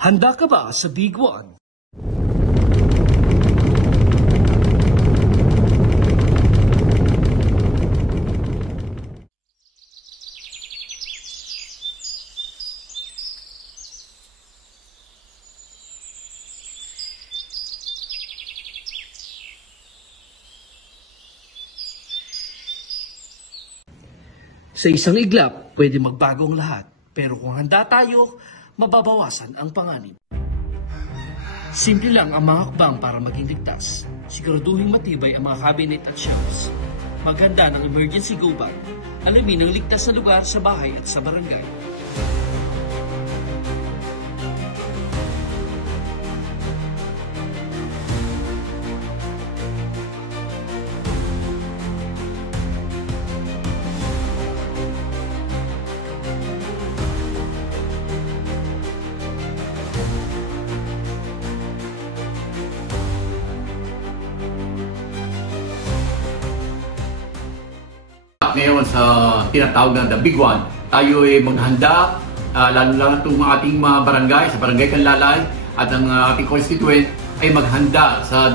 Handa ka ba sa Big One? Sa isang iglap, pwede magbago ang lahat. Pero kung handa tayo, mababawasan ang panganib. Simple lang ang mga hakbang para maging ligtas. Siguraduhin matibay ang mga cabinet at shelves. Maghanda ng emergency go bag. Alamin ang ligtas na lugar sa bahay at sa barangay. Ngayon sa tinatawag na The Big One, tayo ay maghanda, lalo-lalo itong ating mga barangay, sa Barangay Canlalay at ang ating constituent ay maghanda sa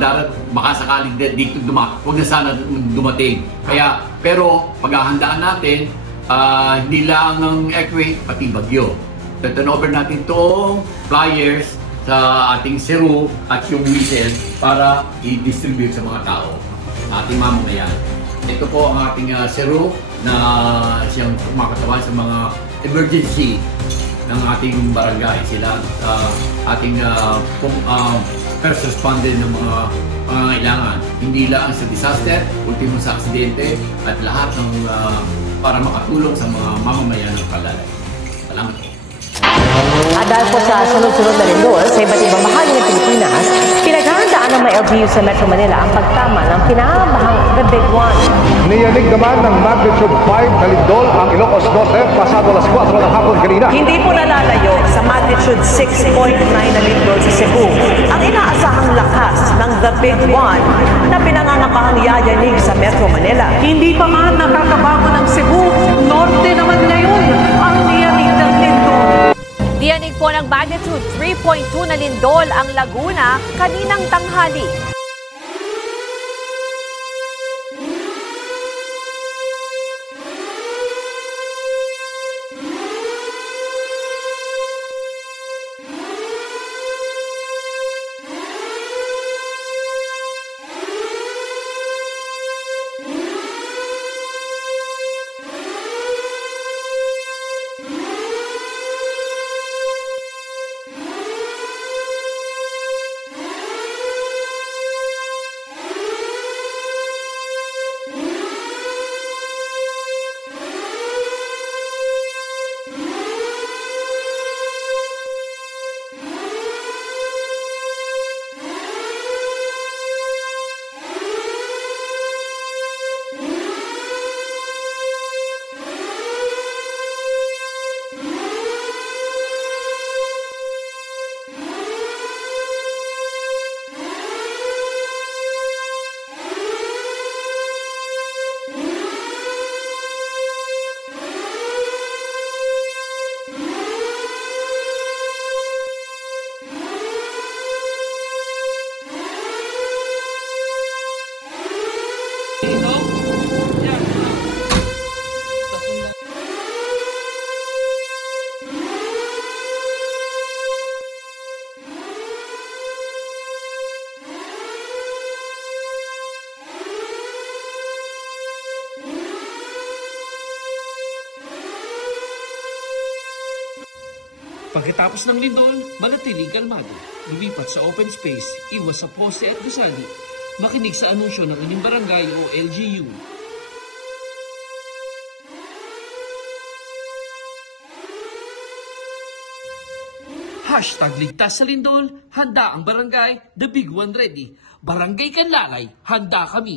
baka sakaling dito huwag na sana dumating. Kaya, pero paghahandaan natin, hindi lang ang earthquake, pati bagyo. Turn over natin itong flyers sa ating seru at yung whistle para i-distribute sa mga tao, ating mamamayan. Ito po ang ating seru na siyang kumakatawan sa mga emergency ng ating barangay. Sila ating first responder ng mga pangangailangan. Hindi lang sa disaster, ultimo sa aksidente at lahat ng para makatulong sa mga mamamayan ng Canlalay. Salamat po. At dahil po sa sunod-sunod na lindol sa iba't ibang bahagi ng Pilipinas, pinaghahandaan ng mga LGU sa Metro Manila ang pagtama ng kinakabahang The Big One. Niyanig naman ng magnitude 5 na lindol ang Ilocos Norte pasado alas 4 ng hapon kanina. Hindi po nalalayo sa magnitude 6.9 na lindol sa Cebu ang inaasahang lakas ng The Big One na pinangangapahang yayanig sa Metro Manila. Hindi pa nga nakakabago ng Cebu, norte naman ngayon ang niyanig ng lindol. Diyanig po ng magnitude 3.2 na lindol ang Laguna kaninang tanghali. Pagkatapos ng lindol, manatiling kalmado. Lumipat sa open space, iwas sa poste at gusali. Makinig sa anunsyo ng inyong barangay o LGU. #ligtas sa lindol, handa ang barangay, The Big One ready. Barangay Canlalay, handa kami.